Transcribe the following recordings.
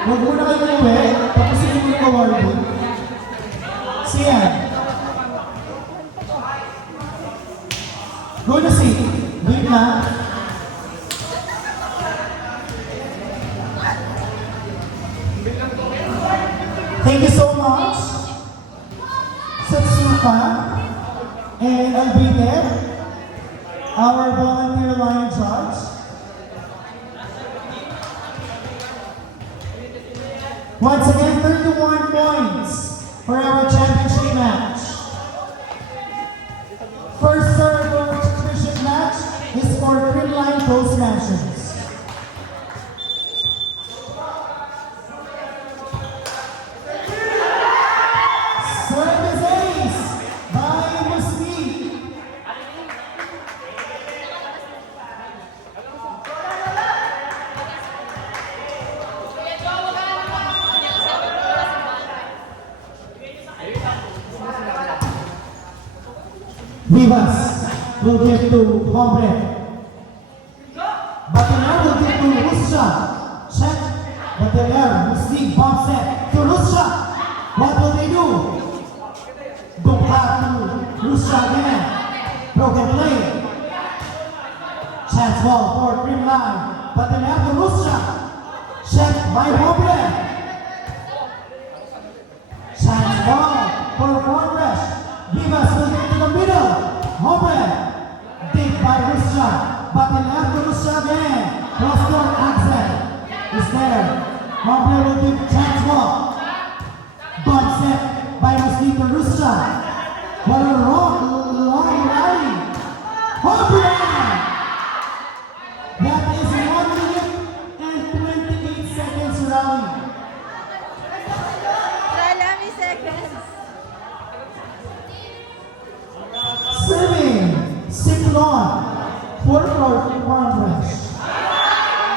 Huwag muna kayo uwi. Tapos hindi mo yung awarding. Siyan. Go na seat. Wait na. Thank you so much, Satsuka and Albite, our volunteer line judge. Once again, 31 points for our championship match. First serve of our championship match is for Green Line Post Mansions. Vivas will give to Hombre. Bateler will give to Russia. Check. Bateler will sneak bomb set to Russia. What will they do? Dukha to Russia again. Broken play. Chance ball for Green Line. Bateler to Russia. Check by Hombre. Chance ball for Fortress. Vivas will get to the middle. Hombre. Deep by Russia. Bateler to Russia again. Cross-court access is there. Hombre will give chance ball. Bomb set by Mosquito Russia. What a long rally. Hombre! That is 1 minute and 28 seconds rally. Salami seconds. Serving, Ciclone, 4-4 Congress.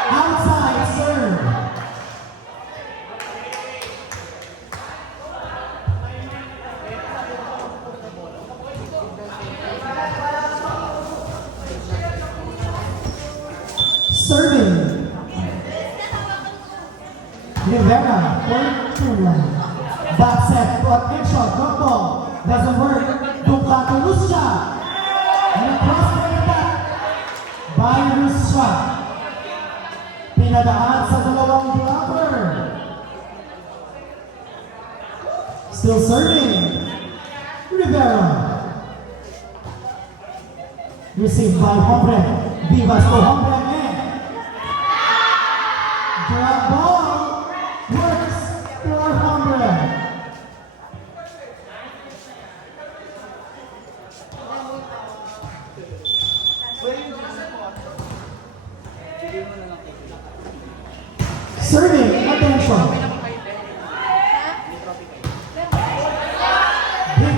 Outside serve. Serving. Rivera, 4-2. Back set to attention, drop ball. Doesn't work. Dukha to Russia. And a cross-court attack by Russia. Pinadaan sa dalawang blocker. Still serving. Rivera. Received by Hombre. Vivas to Hombre again. Drop ball. Works for Hombre. Serving, attention. Big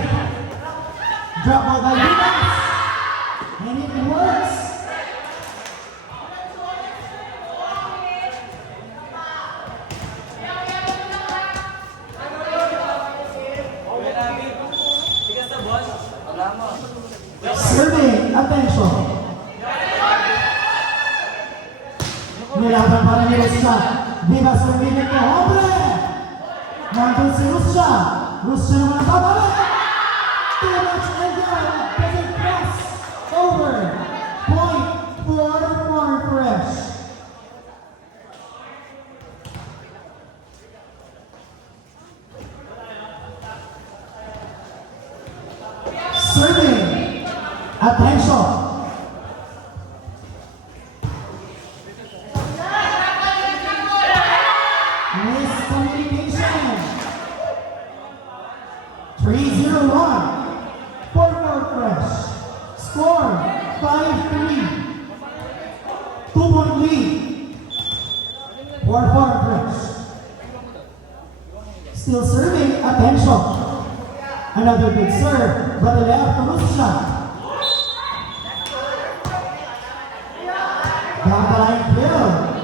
drop ball by Vivas. And it works. Serving, attention. Nilaban para ni Russia. Vivas pumili ko, Hombre! Nandun si Russia. Russia naman ang babalik. Too much anger. Doesn't press. Over. Point for Fresh. Serving. Attention. Miscommunication. 3-0-1. For Fresh. Score 5-3. 2-point lead. For Fresh. Still serving. Attention. Another good serve, but the left to Russia. Backline kill.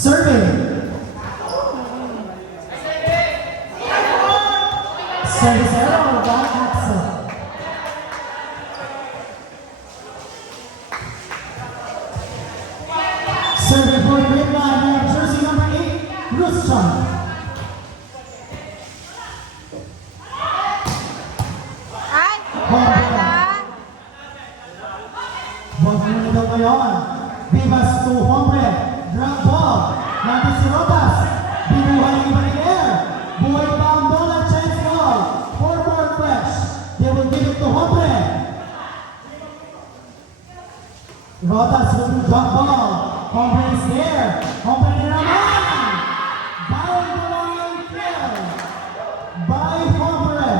Serving. Service error, Van Axel. Serving for the green line, we have jersey number 8, Ruschan. Ay! Wala! Huwag mo na daw ngayon. Vivas to Hombre. Drop ball. Natin si Rotas. Binuhay ng iba in the air. Buhay pa ang bola. Chance goal. Forward fresh. They will give it to Hombre. Rotas with the drop ball. Hombre is there. Hombre na naman. By the line kill. By Hombre.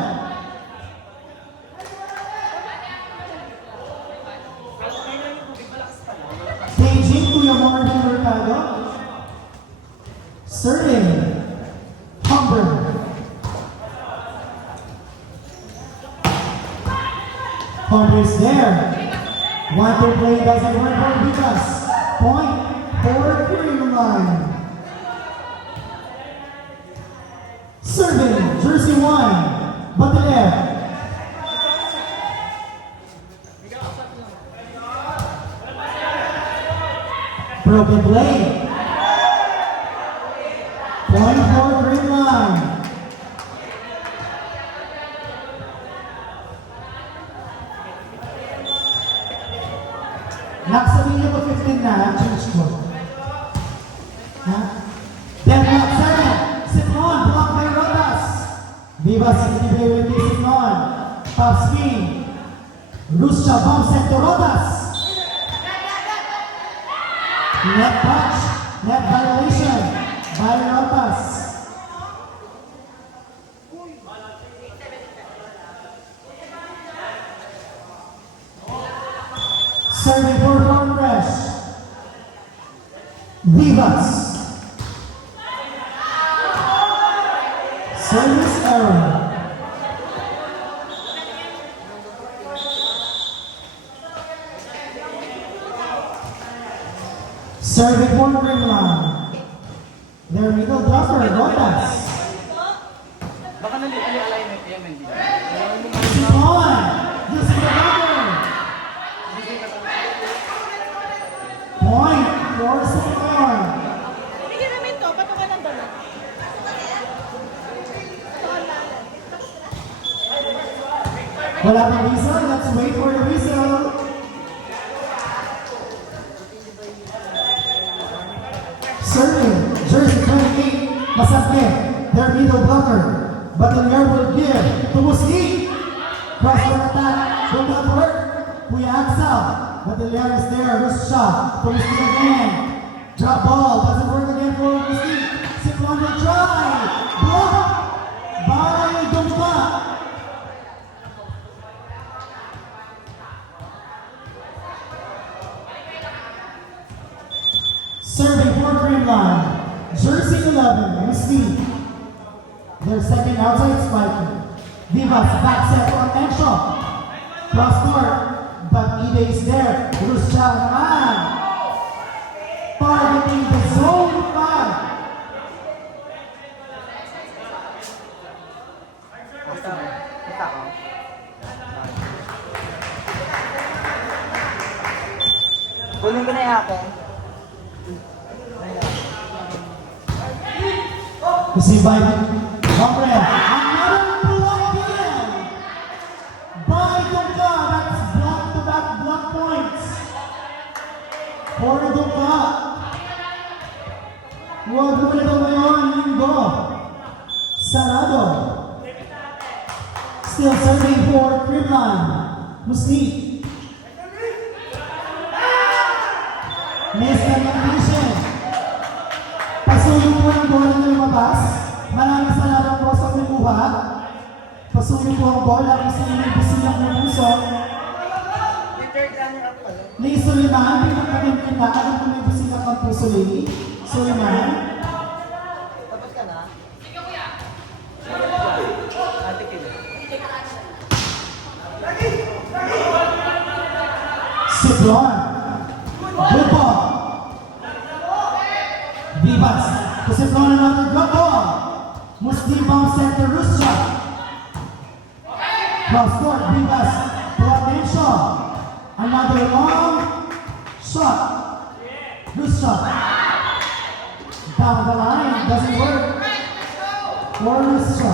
Staging Kuya Marvin Mercado. Serving. Humber. Humber is there. One to play doesn't work for Vitas. Point for green line. Serving. Jersey 1. Bateler. Broken play. Point for green line. Nakasabihin niyo po 15 na, change ko. Ha? Then block 7. Simon, block by Rodas. Vivas sinibigay ulit ni Simon. Top spin. Ruscha, bomb set to Rodas. Net touch, net violation by Rotas. Serving for Congress. Vivas. Service error. Serving for Greenland. Their middle blocker, Rotas. Baka alignment niya, Mendy. Simon, using the blocker. Point for Simon. Binigyan namin to, patungan ng dala. Patungan lang. Wala pang whistle, let's wait for the whistle. Serving, jersey 28, Masasne, their middle blocker. Batalier will give to Muski. Cross-court attack, will not work. Kuya Axel, Batalier is there, Ruscha, to Muski again. Drop ball, doesn't work again for Muski. Siklon will try, blocked by Dumpa. Serving for Greenland, jersey 11, Muski. Their second outside spiker. Vivas back set on Encho. Cross court, but Ide is there. Ruscha naman. Targeting the zone 5. Basta ko. Kunin ko na yung akin. Received by Hombre. Another block in by Dumka. That's block-to-back block points for Dumka. Huwag mo na daw ngayon, Linggo. Sarado. Still serving for Crimline. Musti. Miss na condition. Pasuyo po ang bola na lumabas. Maraming salamat po sa kumuha. Pasuyo po ang bola kung sa inyong busilang ng puso. Lee Suliman, pinagkabin kita. Alam ko may busilang ng puso, Lee. Suliman. Tapos ka na? Ate Kim. Sidron. Good ball. Vivas to Siplon another drop ball. Muslim bomb center Russia. Cross court, Vivas to Atenshaw. Another long shot. Russia. Down the line, doesn't work. For Russia.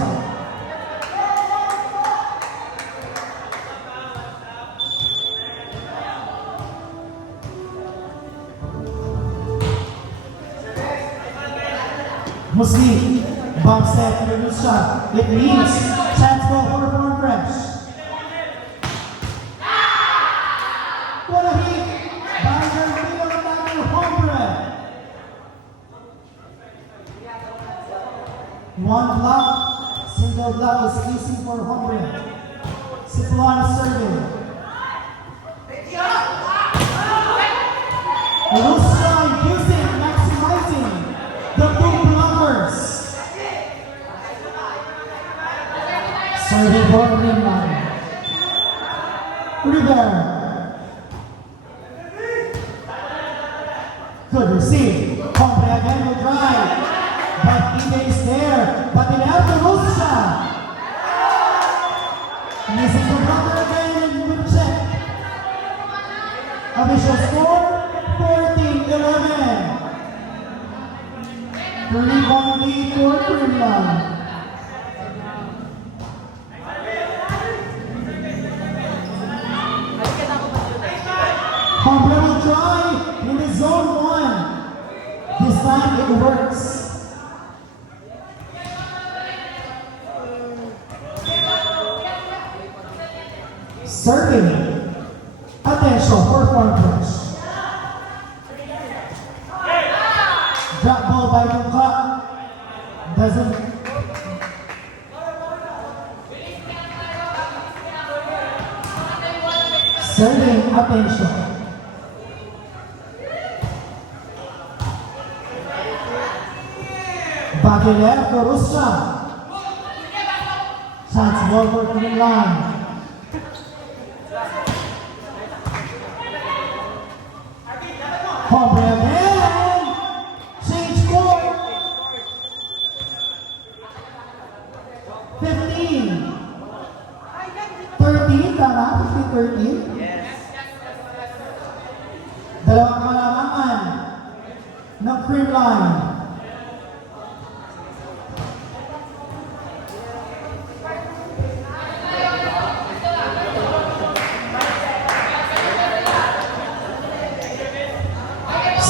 Muslim, bomb set for the shot. It means chance for front French. What a hit by their middle attacker, Hombre. One block, single block is easy for Hombre. Siplon is serving. Russia using, maximizing the two blockers. Serving for Greenland. River. Good receive. Hombre again will drive. But Ide is there. But in after Russia. Missing the blocker again and with check. Official score 14-11. 3-1 lead for Greenland. Hombre will try in the zone 1. This time it works. Serving. Attention for front French. Drop ball by Luka. Doesn't. Serving. Attention. Bagilev for Russia. Chance ball for Greenland. Hombre again. Change court. 15. 13, tama? 15-13? Yes. Dalawang kalamangan ng cream line.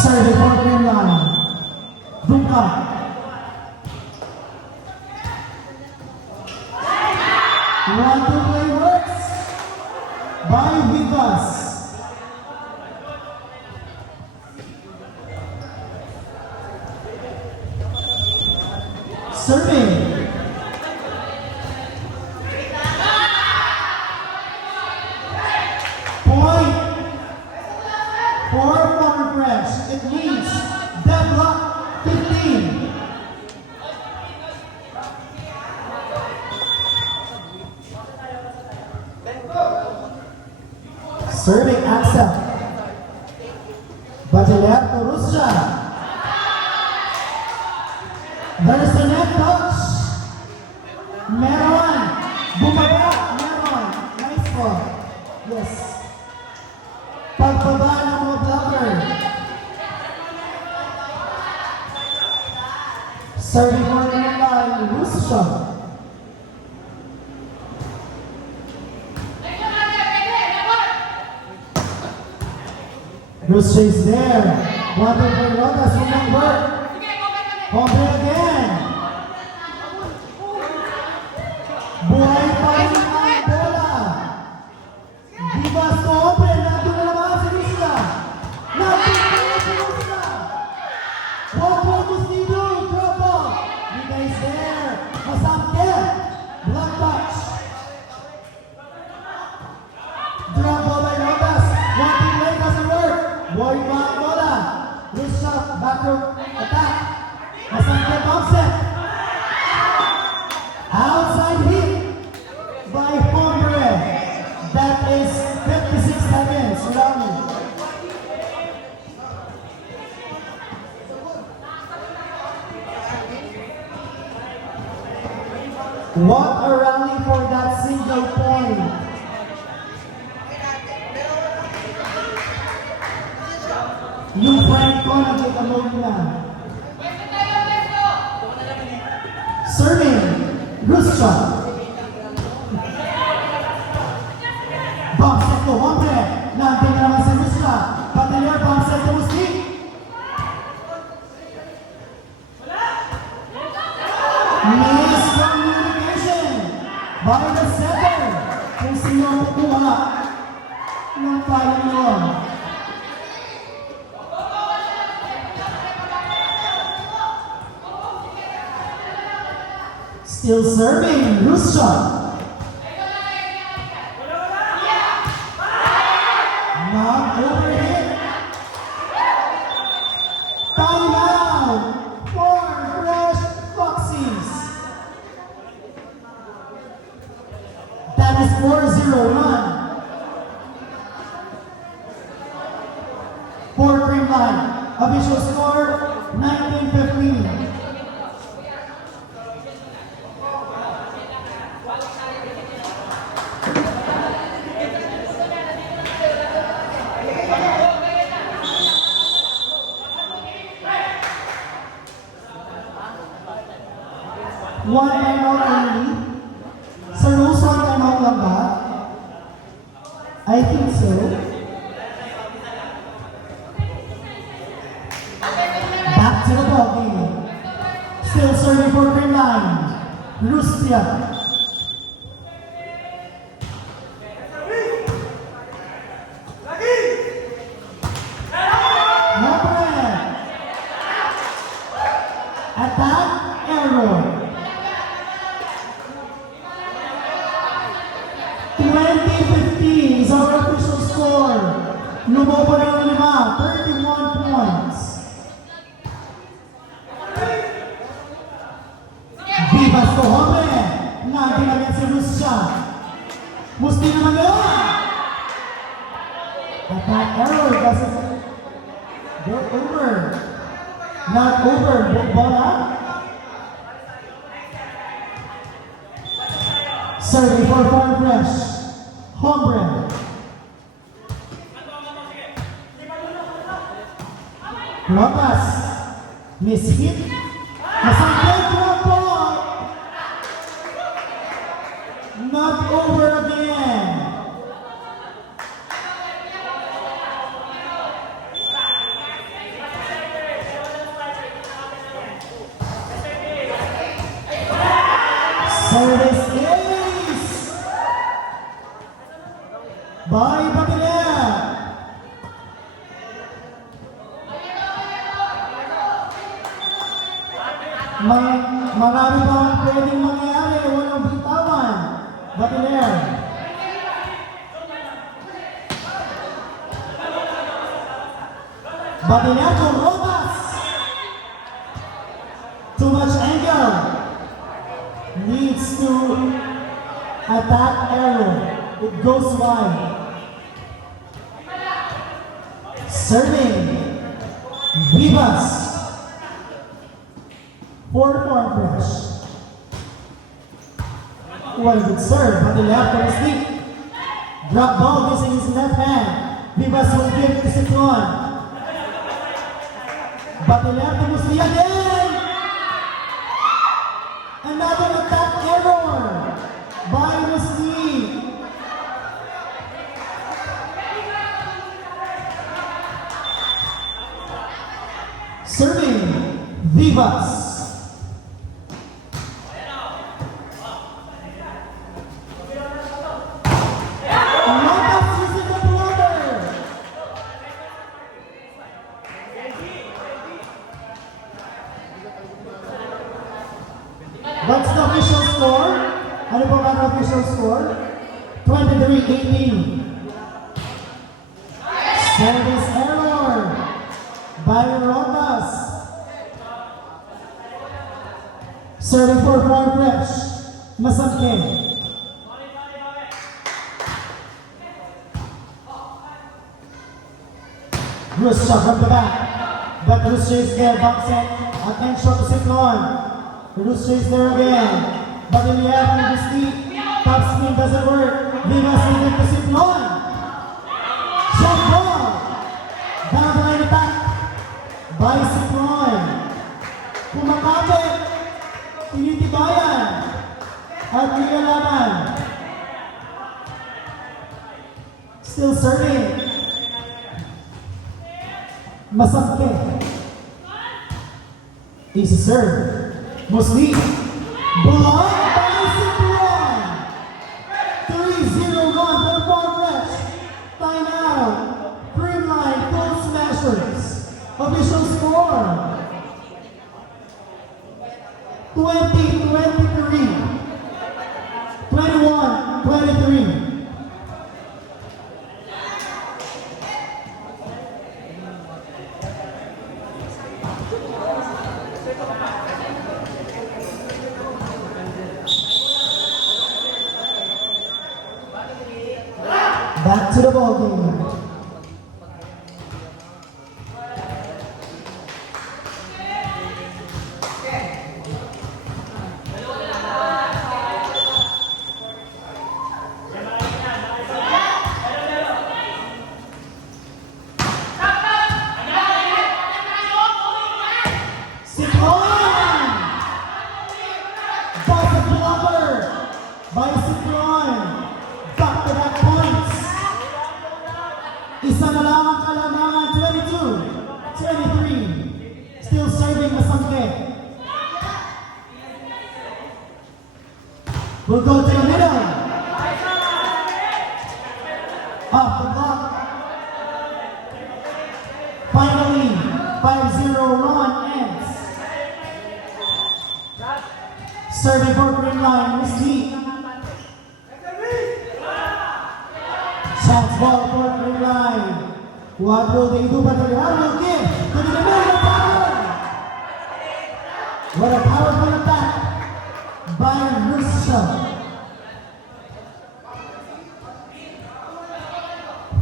Serving for cream line. Dunka. One to play works by Vivas. Serving. Point for Foreign French. It means deadlock 15. Serving Axel. Bajilev to Russia. There's a net touch. Meron. Bumaba. Meron. Nice ball. Yes. Pagbaba ng mga blocker. Serving for Greenland, Russia. Russia is there. One to play Rodas, woman work. Hombre again. Buhay pa rin ang bola. Vivas to Hombre. Nandun na naman si Russia. Nandun na naman si Russia. What does he do? Drop ball. Vida is there. Masangkit. Block touch. Drop ball by Rodas. One to play doesn't work. Boy pa ang bola. Russia back to attack. Masangkit offset. Outside hit by Hombre. That is 56 seconds. Rami. What a rally for that single point. Yung friend ko nag-alone na. Serving, Ruscha. Bomb set to Hombre. Nanti na naman si Ruscha. Patelier, bomb set to Musti. Miscommunication by the setter. Kung sino ang kukuha ng fire yun. Still serving, Ruscha. Not overhit. Time out for Fresh Foxes. That is 4-0 run for Creamline. Official score 19-15. One timeout only. Sir Rose, one timeout lang ba? I think so. Back to the ball game. Still serving for Creamline. Rustia. Hombre. Attack, error. 20-15 is our official score. Lumobo na yung 31 points. Vivas to Hombre. Naging agad si Ruscha. Musti naman yun. Attack error kasi go over. Not over. Bola. Serving for Farm Fresh. Hombre. Lopez. Miss-hit. Nasangkay ko ang ball. Not over again. Service ace. By Patelier. Marami pa ang pwedeng mangyari. Walang bitawan. Patelier. Patelier to Rojas. Too much angle. Needs to attack error. It goes wide. Serving. Vivas. For Farm Fresh. What a good serve. But the left on his feet. Drop ball using his left hand. Vivas will give to Citron. But the left to Musti again. Another attack error by Musti. Serving Vivas. Lopez using the blocker. What's the official score? Ano po ang official score? 23-18. Service error by Rotas. Serving for Farm Fresh. Masangke. Ruscha from the back. But Ruscha is there, box set. Attention to Ciclon. Ruscha is there again. Batilier with his feet. Top spin doesn't work. Vivas with it to Siplon. Shot ball. Down the line attack by Siplon. Kumakapit. Tinitibayan. At nilalaman. Still serving. Masakte. Easy serve. Musli. Block by Siplon. 3-0 run for progress. Time out. Green line, goal smashers. Official score. 20-23. 21-23. Back to the ball game. Siplon! Bucket blocker by Siplon. Back-to-back points. Isa na lang ang kailangan, 22-23. Still serving Masangke. We'll go to the middle. Off the block. Finally, 5-0 run ends. Serving for green line, Misty. Chance ball for green line. What will they do? But they will give to the middle of the tower. What a powerful attack by Russia.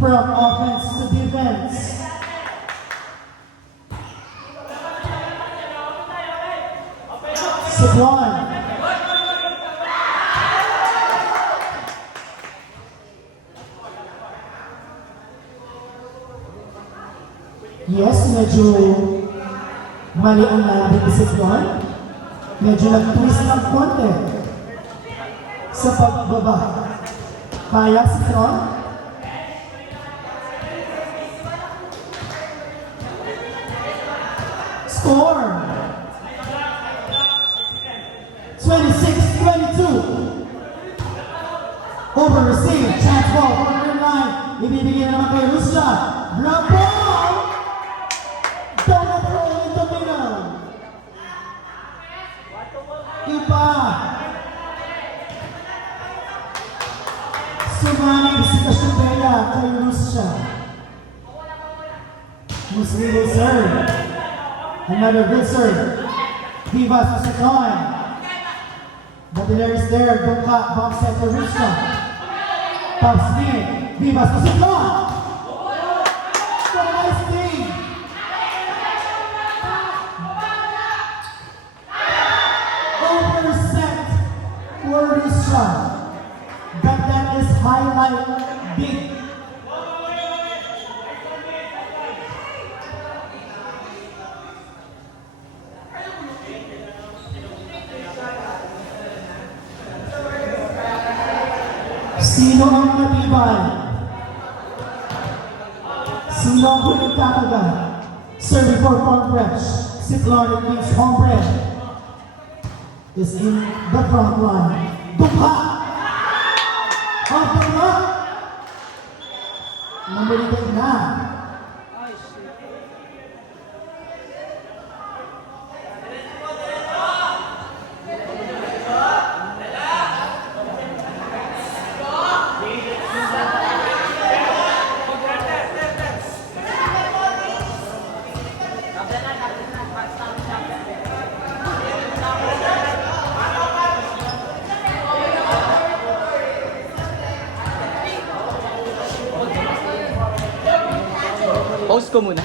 From offense to defense. Siplon. Yes, medyo mali ang labi ni Siplon. Medyo nag-twist ng konti sa pagbaba. Kaya Siplon? Score! 26-22. Over receive, chance ball for green line. Ibibigay naman kay Rusya. Grab ball! Don't throw in the middle. Iba. Sumani si Kashubela kay Rusya. Musli will serve. Another good serve. Vivas to Siplon. Batilier is there. Bumka, bump set to Rusya. Top spin. Vivas to Siplon. Nice thing. Overset for Rusya. But that is highlight big. Sino ang matibay? Sino ang pinagtataga? Serving for progress. Siplon means homebred is in the front line. Dukha! Off the block! Namalitin na. Post ko muna.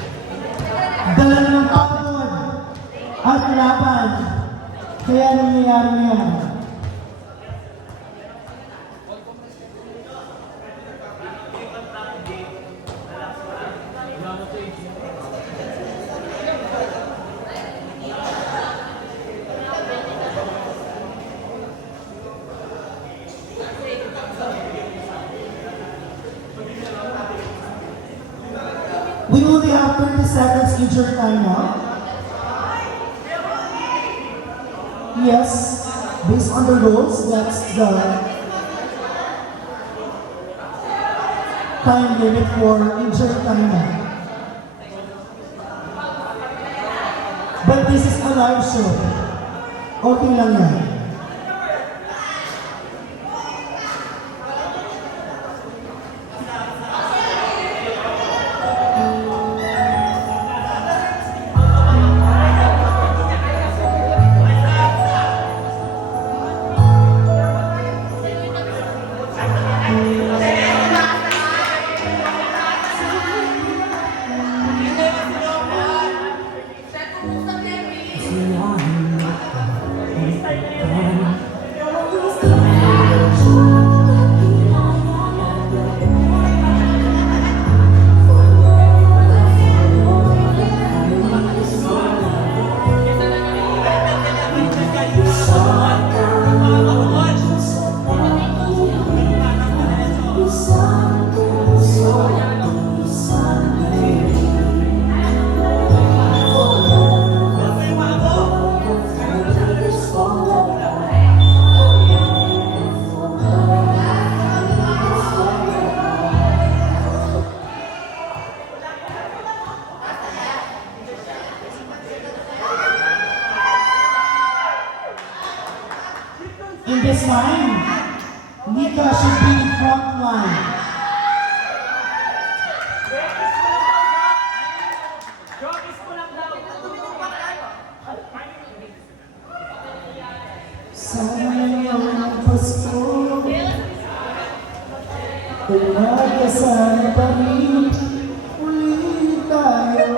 Dala na ng pagod at laban. Kaya nangyayari yan. We only have 30 seconds injury time now. Yes, based on the rules, that's the time limit for injury time now. But this is a live show. Okay lang yan. In this line, Nika should be in front line. Sayang Pasko, pinag-asal pa rin ulit tayo.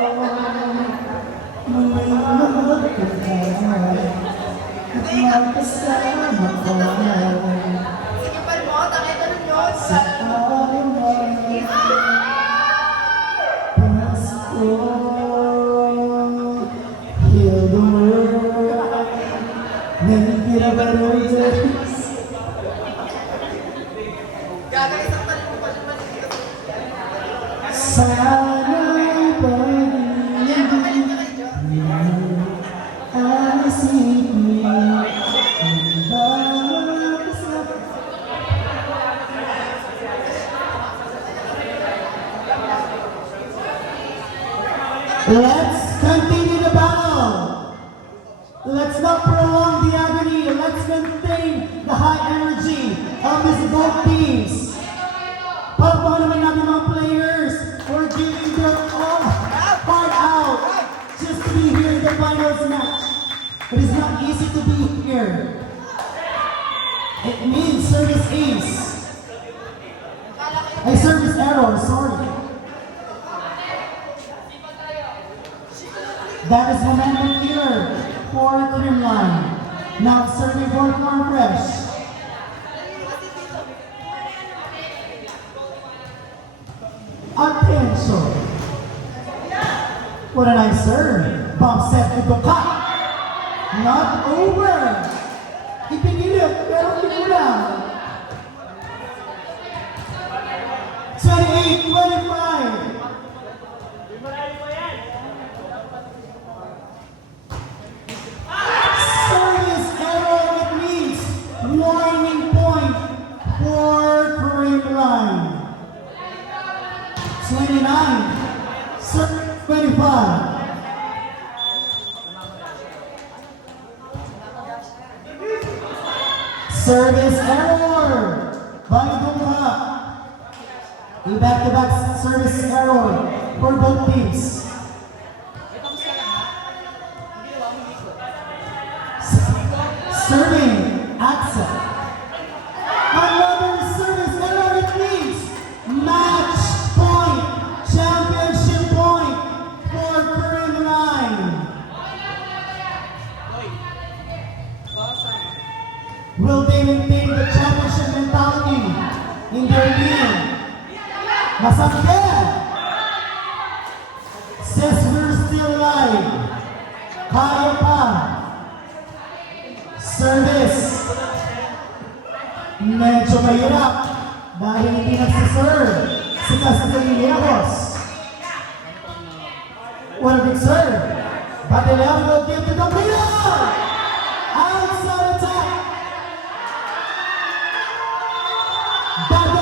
Muling magkakaya at magkasama ko. Sa alamay Pasko, heal the world. Nagkirabaroides. Sana'y pag-ibig ang isipin ang bawat isa. Let's continue the battle. Let's not prolong the agony. Let's maintain the high energy of these both teams. Palpahan naman natin mga players who are giving their all heart out just to be here in the finals match. It is not easy to be here. It means service ace. Ay, service error, sorry. That is momentum killer for Creamline. Now serving for Corn Fresh. Attention! What a nice serve. Bump set to the cup. Not over. Ipinilip pero kinulang. 28-25. Service error, it means warning point for Creamline. 29, service 25. Service error by Dungha. A back-to-back service error for both teams. Serving, Axel. Another service error, it means match point, championship point for Creamline. Will they maintain the championship mentality in their game? Masakit! Says we're still alive. Kaya pa. Service. Medyo mahirap dahil hindi nagsiserve si Castellinos. What a big serve. Bateleon will give to the middle. Outside attack. Back